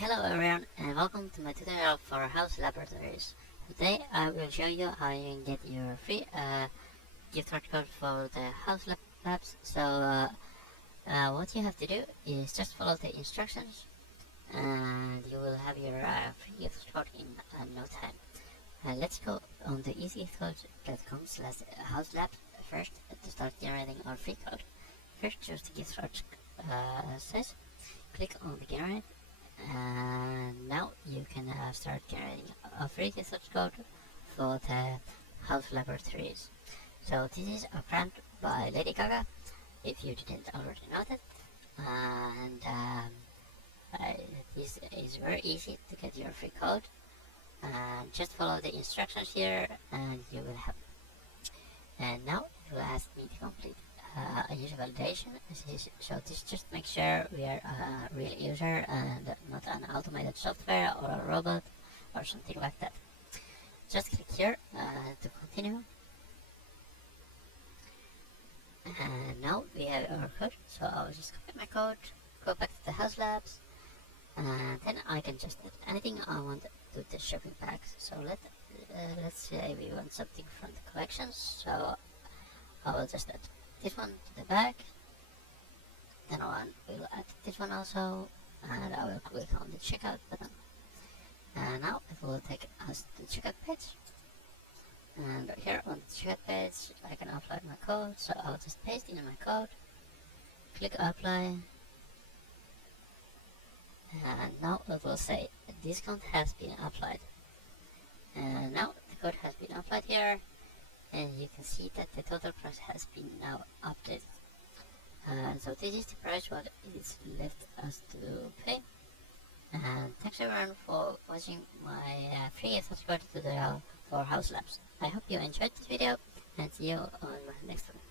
Hello everyone and welcome to my tutorial for Haus Laboratories. Today I will show you how you can get your free gift card code for the Labs. What you have to do is just follow the instructions and you will have your free gift card in no time. Let's go on the easygiftcode.com/Haus Labs first to start generating our free code. First choose the gift card size, click on the generate, and now you can start generating a free gift code for the Haus Laboratories. So this is a brand by Lady Gaga, if you didn't already know that, and this is very easy to get your free code, and just follow the instructions here and you will have it. And now it will ask me to complete a user validation. So this just makes sure we are a real user and not an automated software or a robot or something like that. Just click here to continue. And now we have our code, so I'll just copy my code, go back to the Haus Labs, and then I can just add anything I want to the shopping bags. So let's say we want something from the collections, so I will just add this one to the bag, then we'll add this one also, and I will click on the checkout button, and now it will take us to the checkout page. And here on the checkout page I can apply my code, so I'll just paste in my code, click apply, and now it will say discount has been applied. And now the code has been applied here, and you can see that the total price has been now updated. So this is the price what is left us to pay. And thanks everyone for watching my free subscribe tutorial for Haus Labs. I hope you enjoyed this video and see you on my next one.